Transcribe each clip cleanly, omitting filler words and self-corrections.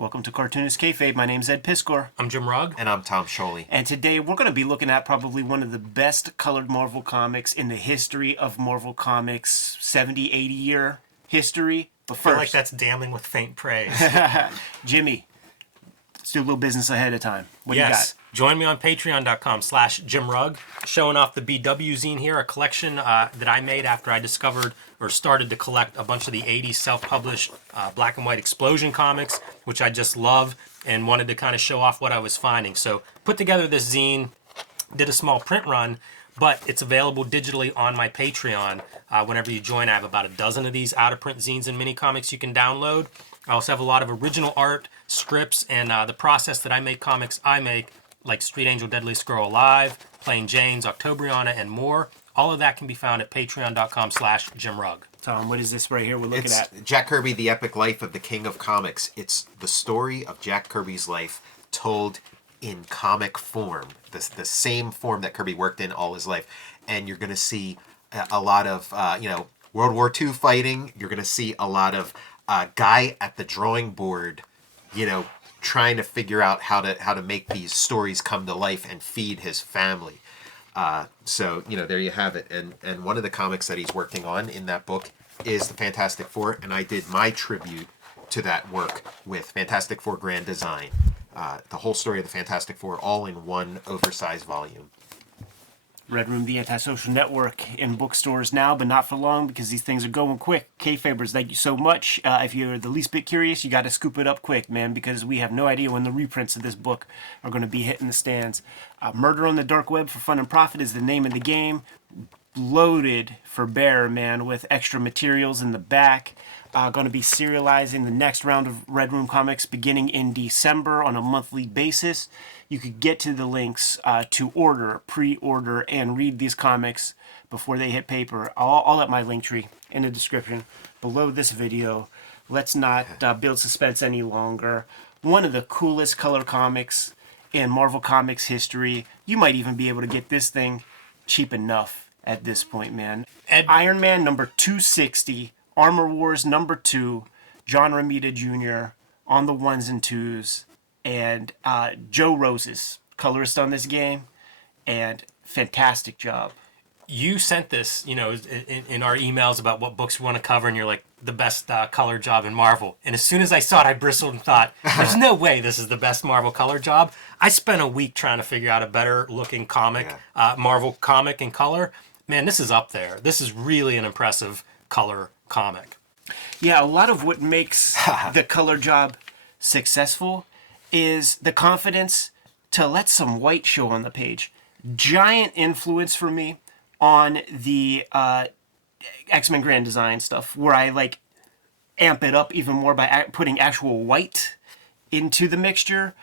Welcome to Cartoonist Kayfabe. My name's Ed Piskor. I'm Jim Rugg. And I'm Tom Scholey. And today we're going to be looking at probably one of the best colored Marvel comics in the history of Marvel Comics, 70, 80 year history. But I feel like first, that's damning with faint praise. Jimmy, let's do a little business ahead of time. What do you got? Join me on patreon.com/Jim Rugg. Showing off the BW zine here, a collection that I made after I discovered or started to collect a bunch of the 80s self-published black and white explosion comics, which I just love and wanted to kind of show off what I was finding. So put together this zine, did a small print run, but it's available digitally on my Patreon. Whenever you join, I have about a dozen of these out-of-print zines and mini comics you can download. I also have a lot of original art, scripts, and the process that I make comics I make, like Street Angel, Deadliest Girl Alive, Plain Jane's, Octobriana, and more. All of that can be found at patreon.com/Jim Rugg. Tom, what is this right here we're looking at? Jack Kirby, The Epic Life of the King of Comics. It's the story of Jack Kirby's life told in comic form, the same form that Kirby worked in all his life. And you're going to see a lot of, World War II fighting. You're going to see a lot of guy at the drawing board, trying to figure out how to make these stories come to life and feed his family. So there you have it. And one of the comics that he's working on in that book is the Fantastic Four, and I did my tribute to that work with Fantastic Four Grand Design. The whole story of the Fantastic Four all in one oversized volume. Red Room, the Antisocial Network, in bookstores now, but not for long because these things are going quick. Kayfabers, thank you so much. If you're the least bit curious, you got to scoop it up quick, man, because we have no idea when the reprints of this book are going to be hitting the stands. Murder on the Dark Web for Fun and Profit is the name of the game. Loaded for bear, man, with extra materials in the back. Going to be serializing the next round of Red Room comics beginning in December on a monthly basis. You could get to the links to order, pre-order, and read these comics before they hit paper. All at my link tree in the description below this video. Let's not build suspense any longer. One of the coolest color comics in Marvel Comics history. You might even be able to get this thing cheap enough at this point, man. Iron Man number 260, Armor Wars number 2, John Romita Jr. on the 1s and 2s, and Joe Roses, colorist on this game, and fantastic job. You sent this, in our emails about what books we want to cover, and you're like, the best color job in Marvel. And as soon as I saw it, I bristled and thought, there's no way this is the best Marvel color job. I spent a week trying to figure out a better looking comic, Marvel comic in color. Man, this is up there. This is really an impressive color comic. Yeah, a lot of what makes the color job successful is the confidence to let some white show on the page. Giant influence for me on the X-Men Grand Design stuff, where I amp it up even more by putting actual white into the mixture.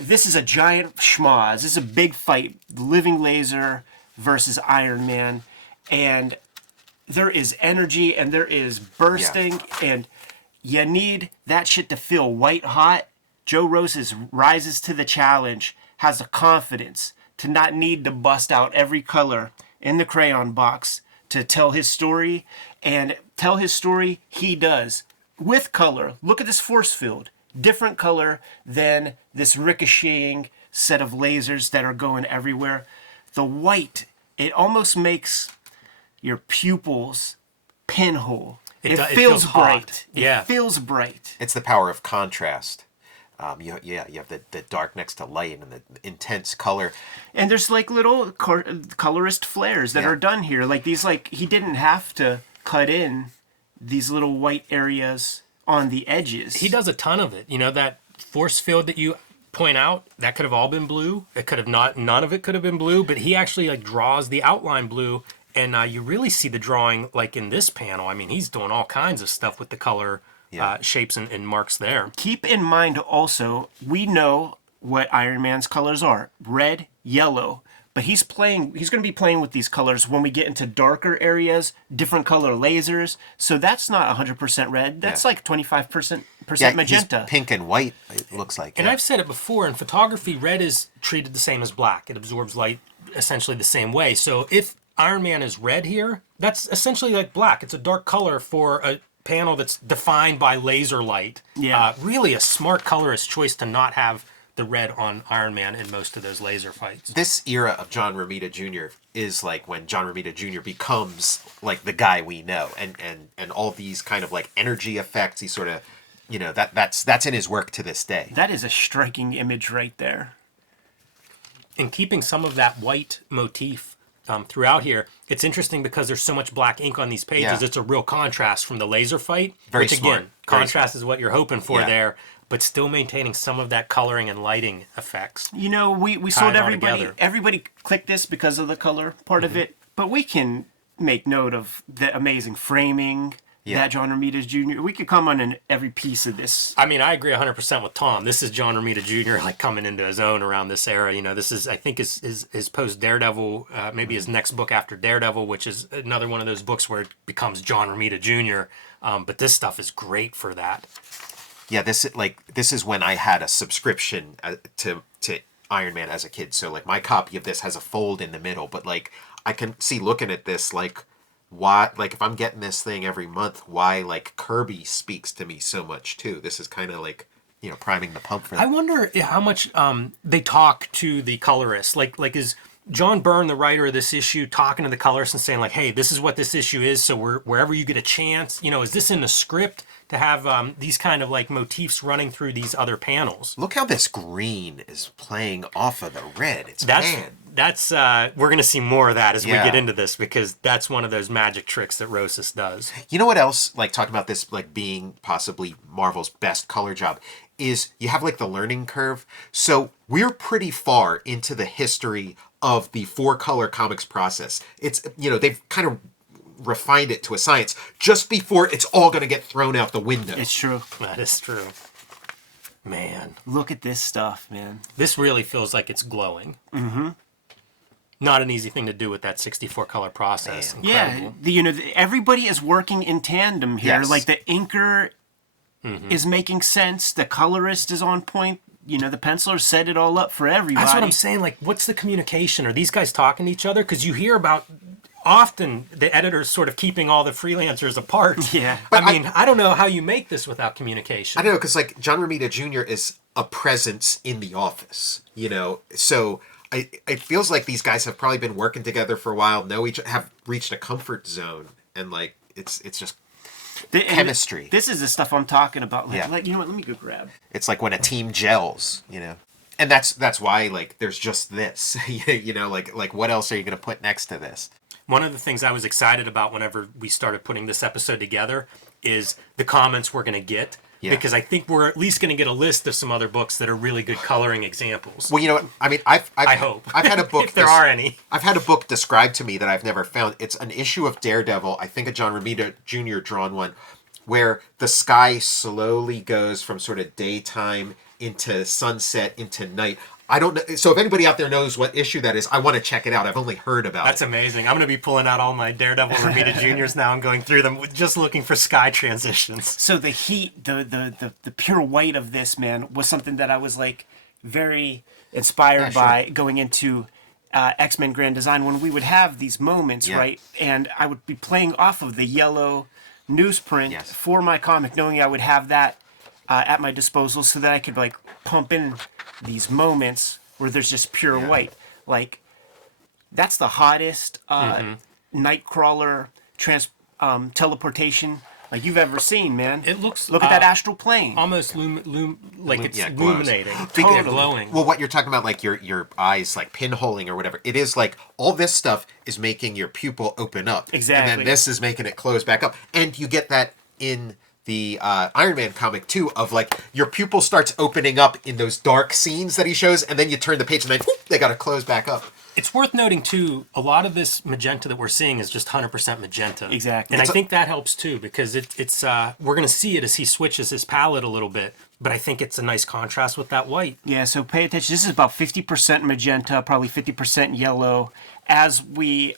This is a giant schmoz. This is a big fight. Living Laser versus Iron Man, and there is energy and there is bursting, and you need that shit to feel white hot. Joe Roses rises to the challenge, has the confidence to not need to bust out every color in the crayon box to tell his story, and tell his story he does with color. Look at this force field, different color than this ricocheting set of lasers that are going everywhere. The white, it almost makes your pupils pinhole. It feels bright. Yeah. It feels bright. It's the power of contrast. You have the dark next to light and the intense color. And there's little colorist flares that are done here. He didn't have to cut in these little white areas on the edges. He does a ton of it. That force field that you point out, that could have all been blue. It could have not, none of it could have been blue, but he actually draws the outline blue, and you really see the drawing in this panel. I mean, he's doing all kinds of stuff with the color shapes and marks there. Keep in mind also, we know what Iron Man's colors are. Red, yellow. But he's going to be playing with these colors when we get into darker areas, different color lasers. So that's not 100% red. That's 25% magenta. He's pink and white, it looks like. And I've said it before, in photography, red is treated the same as black. It absorbs light essentially the same way. So if Iron Man is red here, that's essentially like black. It's a dark color for a panel that's defined by laser light. Yeah. Really a smart colorist choice to not have the red on Iron Man in most of those laser fights. This era of John Romita Jr. is like when John Romita Jr. becomes like the guy we know, and all these kind of like energy effects. He sort of, you know, that's in his work to this day. That is a striking image right there. And keeping some of that white motif throughout here, it's interesting because there's so much black ink on these pages. Yeah. It's a real contrast from the laser fight, Very which smart. again, Very contrast smart. is what you're hoping for Yeah. there, but still maintaining some of that coloring and lighting effects. You know, we Tie sold it all everybody. together. Everybody clicked this because of the color part of it, but we can make note of the amazing framing Yeah. that John Romita Jr. We could comment on every piece of this. I mean, I agree 100% with Tom. This is John Romita Jr. like coming into his own around this era. You know, this is, I think, his post Daredevil, maybe his next book after Daredevil, which is another one of those books where it becomes John Romita Jr. But this stuff is great for that. Yeah, this is when I had a subscription to Iron Man as a kid. So like my copy of this has a fold in the middle, but like I can see looking at this like why, like if I'm getting this thing every month, why like Kirby speaks to me so much too. This is kind of like, you know, priming the pump for that. I wonder how much they talk to the colorist. Like is John Byrne, the writer of this issue, talking to the colorist and saying like, "Hey, this is what this issue is. So wherever you get a chance, you know, is this in the script to have these kind of like motifs running through these other panels?" Look how this green is playing off of the red. It's That's we're gonna see more of that as Yeah. we get into this, because that's one of those magic tricks that Rosas does. You know what else, like talking about this like being possibly Marvel's best color job, is you have like the learning curve. So we're pretty far into the history of the 4-color comics process. It's, you know, they've kind of refined it to a science just before it's all going to get thrown out the window. It's true. That is true. Man, Look at this stuff, man. this really feels like it's glowing. Mm-hmm. Not an easy thing to do with that 64 color process. Incredible. Yeah, everybody is working in tandem here. Yes. Like the inker is making sense. The colorist is on point. You know, the penciler set it all up for everybody. That's what I'm saying. Like, what's the communication? Are these guys talking to each other? Because you hear about often the editors sort of keeping all the freelancers apart. Yeah. I mean, I don't know how you make this without communication. I don't know, because like John Romita Jr. is a presence in the office, you know, so it feels like these guys have probably been working together for a while, have reached a comfort zone, and like it's just chemistry. This is the stuff I'm talking about. Like, Yeah. like, you know what? Let me go grab. It's like when a team gels, you know. And that's why like there's just this, you know, like what else are you going to put next to this? One of the things I was excited about whenever we started putting this episode together is the comments we're going to get. Yeah. Because I think we're at least going to get a list of some other books that are really good coloring examples. Well, you know what? I mean, I hope. I've had a book. If there are any. I've had a book described to me that I've never found. It's an issue of Daredevil, I think a John Romita Jr. drawn one, where the sky slowly goes from sort of daytime into sunset into night. I don't know. So if anybody out there knows what issue that is, I want to check it out. I've only heard about That's it. amazing. I'm going to be pulling out all my Daredevil Romita Juniors now and going through them, just looking for sky transitions. So the heat, the pure white of this, man, was something that I was like very inspired by going into X-Men Grand Design when we would have these moments, right? And I would be playing off of the yellow newsprint for my comic, knowing I would have that at my disposal so that I could like pump in these moments where there's just pure white. Like, that's the hottest Nightcrawler teleportation like you've ever seen, man. It looks... Look at that astral plane. Almost like it's glows. illuminating. Totally. Glowing. Well, what you're talking about, like your eyes, like pinholing or whatever, it is like all this stuff is making your pupil open up. Exactly. And then this is making it close back up. And you get that in the Iron Man comic, too, of like your pupil starts opening up in those dark scenes that he shows, and then you turn the page and then whoop, they got to close back up. It's worth noting, too, a lot of this magenta that we're seeing is just 100% magenta. Exactly. And I think that helps, too, because it's we're going to see it as he switches his palette a little bit, but I think it's a nice contrast with that white. Yeah, so pay attention. This is about 50% magenta, probably 50% yellow. As we,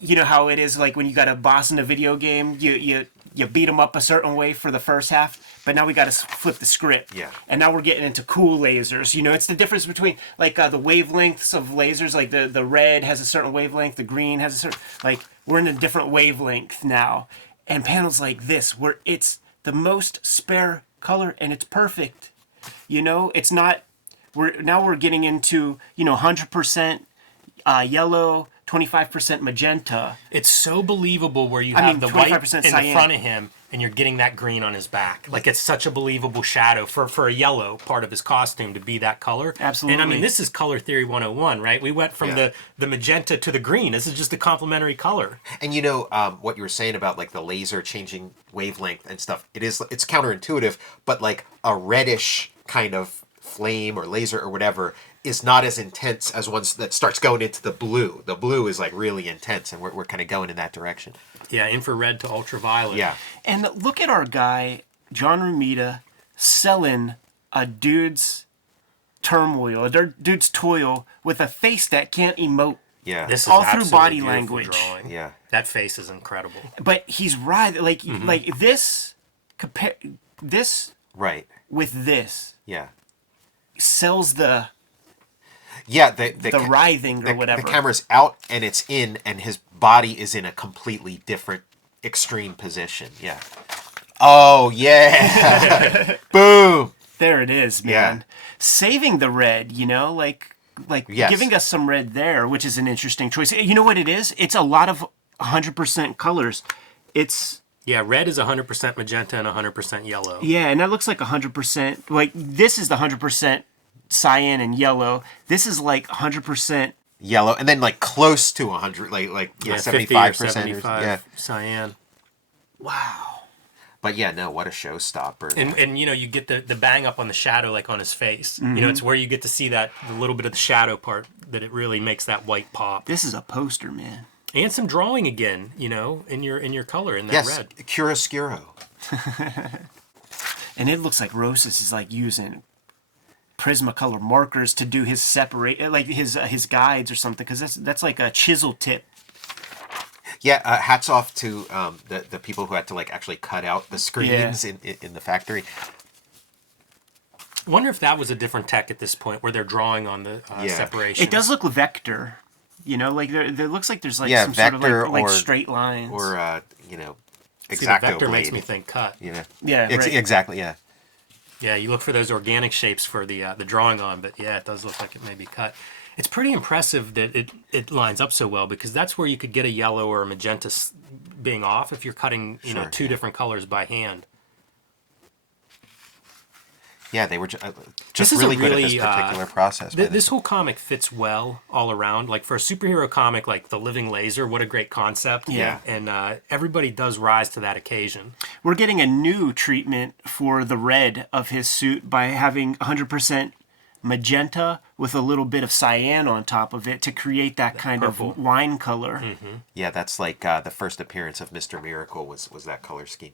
you know how it is like when you got a boss in a video game, you beat them up a certain way for the first half, but now we got to flip the script. Yeah. And now we're getting into cool lasers. You know, it's the difference between like the wavelengths of lasers. Like the red has a certain wavelength, the green has a certain, like we're in a different wavelength now. and panels like this where it's the most spare color and it's perfect. You know, it's not. We're getting into 100% yellow, 25% magenta. It's so believable where you have the white in 25% the cyan. front of him and you're getting that green on his back. Like, it's such a believable shadow for a yellow part of his costume to be that color. Absolutely. And I mean, this is color theory 101, right? We went from Yeah. the magenta to the green. This is just a complementary color. And what you were saying about like the laser changing wavelength and stuff, it's counterintuitive, but like a reddish kind of flame or laser or whatever is not as intense as one that starts going into the blue. The blue is like really intense, and we're kind of going in that direction. Yeah, infrared to ultraviolet. Yeah. And look at our guy, John Romita, selling a dude's turmoil, a dude's toil with a face that can't emote. Yeah. This is All through absolutely body beautiful language. drawing. Yeah. That face is incredible. But he's writhing like this. Compare this Right. with this Yeah. sells the Yeah. writhing or the whatever. camera's out and it's in, and his body is in a completely different extreme position. Yeah. Oh yeah. Boom. There it is, man. Yeah. Saving the red, like Yes. giving us some red there, which is an interesting choice. You know what it is? It's a lot of 100% colors. It's Yeah, red is 100% magenta and 100% yellow. and that looks like 100%. Like this is the 100% cyan and yellow. This is like 100%. Yellow, and then like close to 100, like Yeah, 75%. 50 or 75 Yeah. cyan. Wow. But yeah, no, what a showstopper. And you get the bang up on the shadow, like on his face. It's where you get to see that the little bit of the shadow part that it really makes that white pop. This is a poster, man. And some drawing again, in your color in that yes, red. chiaroscuro. And it looks like Rosas is like using Prismacolor markers to do his like his guides or something, because that's like a chisel tip. Yeah, hats off to the people who had to like actually cut out the screens in the factory. I wonder if that was a different tech at this point, where they're drawing on the separation. It does look vector, like there looks like there's like some vector sort of like or straight lines. Or See, the exacto vector blade. makes me think cut. Yeah, right. exactly. Yeah. Yeah, you look for those organic shapes for the drawing on, but yeah, it does look like it may be cut. It's pretty impressive that it lines up so well, because that's where you could get a yellow or a magenta being off if you're cutting two different colors by hand. Yeah, they were just This is really a good really, at this particular process. This whole comic fits well all around. Like, for a superhero comic like The Living Laser, what a great concept. Yeah. And everybody does rise to that occasion. We're getting a new treatment for the red of his suit by having 100% magenta with a little bit of cyan on top of it to create that kind purple. of wine color. Yeah, that's like the first appearance of Mr. Miracle was that color scheme.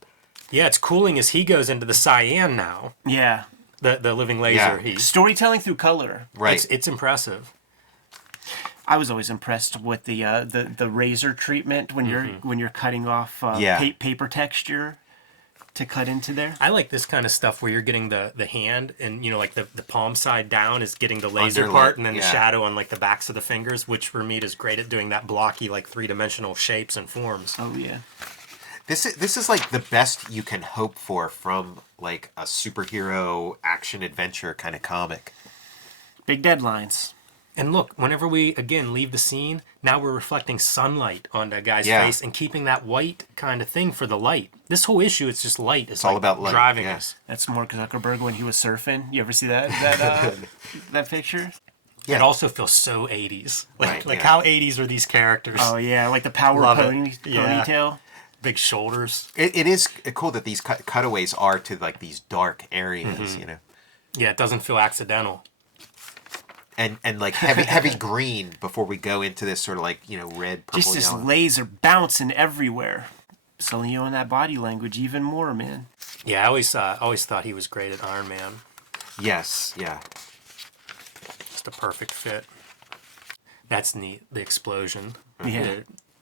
Yeah, it's cooling as he goes into the cyan now. Yeah. The Living Laser. Yeah. Storytelling through color. Right. It's impressive. I was always impressed with the razor treatment when you're cutting off paper texture to cut into there. I like this kind of stuff where you're getting the hand and, like the palm side down is getting the laser Underlit, part, and then the yeah. shadow on like the backs of the fingers, which Ramita is great at doing that blocky, like three-dimensional shapes and forms. Oh, yeah. This is like the best you can hope for from like a superhero action adventure kind of comic. Big deadlines. And look, whenever we, again, leave the scene, now we're reflecting sunlight on that guy's Yeah. face and keeping that white kind of thing for the light. This whole issue, it's just light. It's all like about light, driving yeah. us. That's Mark Zuckerberg when he was surfing. You ever see that that picture? Yeah. It also feels so 80s. Right, Like yeah. how 80s were these characters? Oh, yeah, like the power Love it. Yeah. ponytail. Big shoulders. It is cool that these cutaways are to like these dark areas, Yeah, it doesn't feel accidental. and like heavy green before we go into this sort of like red, purple, Just this yellow. laser bouncing everywhere. Selling you on that body language even more, man. Yeah, I always thought he was great at Iron Man. Yes, yeah. Just a perfect fit. That's neat, the explosion. Yeah.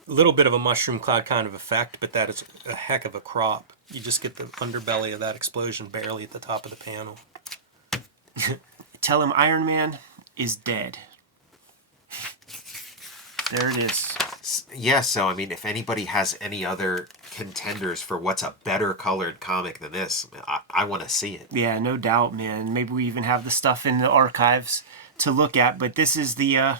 A little bit of a mushroom cloud kind of effect, but that is a heck of a crop. You just get the underbelly of that explosion barely at the top of the panel. Tell him Iron Man is dead. There it is. Yeah, so I mean, if anybody has any other contenders for what's a better colored comic than this, I want to see it. Yeah, no doubt, man. Maybe we even have the stuff in the archives to look at, but this is the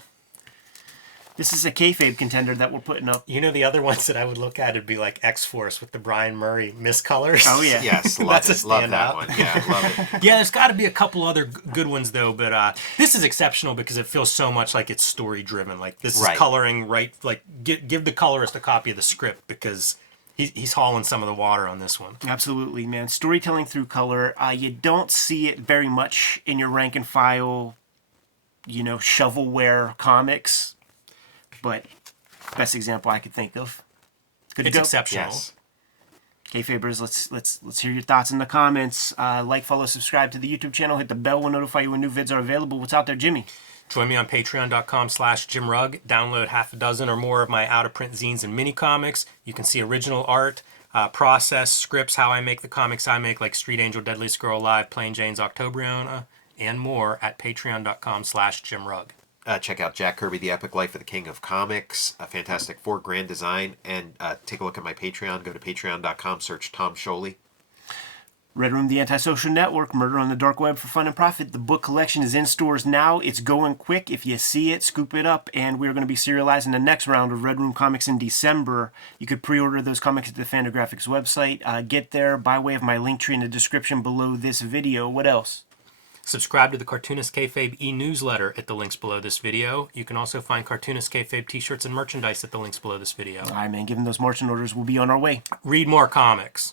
this is a kayfabe contender that we're putting up. You know, the other ones that I would look at would be like X-Force with the Brian Murray miscolors. Oh yeah. Yes, love That's it. a Love that standout. one. Yeah, love it. Yeah, there's got to be a couple other good ones though, but this is exceptional because it feels so much like it's story driven. Like this is Right. coloring right. Like give the colorist a copy of the script because he's hauling some of the water on this one. Absolutely, man. Storytelling through color. You don't see it very much in your rank and file, shovelware comics, but best example I could think of. Good to It's go. exceptional. Yes. Kayfabers, let's hear your thoughts in the comments. Like, follow, subscribe to the YouTube channel. Hit the bell. Will notify you when new vids are available. What's out there, Jimmy? Join me on patreon.com/JimRugg. Download half a dozen or more of my out-of-print zines and mini comics. You can see original art, process, scripts, how I make the comics I make, like Street Angel, Deadliest Girl Alive, Plain Jane's Octobriana, and more at patreon.com/JimRugg. Check out Jack Kirby, The Epic Life of the King of Comics, a Fantastic Four Grand Design, and take a look at my Patreon. Go to patreon.com, search Tom Sholey. Red Room, the Antisocial Network, Murder on the Dark Web for Fun and Profit. The book collection is in stores now. It's going quick. If you see it, scoop it up. And we're going to be serializing the next round of Red Room comics in December. You could pre-order those comics at the Fantagraphics website. Get there by way of my link tree in the description below this video. What else? Subscribe to the Cartoonist Kayfabe e-newsletter at the links below this video. You can also find Cartoonist Kayfabe t-shirts and merchandise at the links below this video. All right, man. Given those marching orders, we'll be on our way. Read more comics.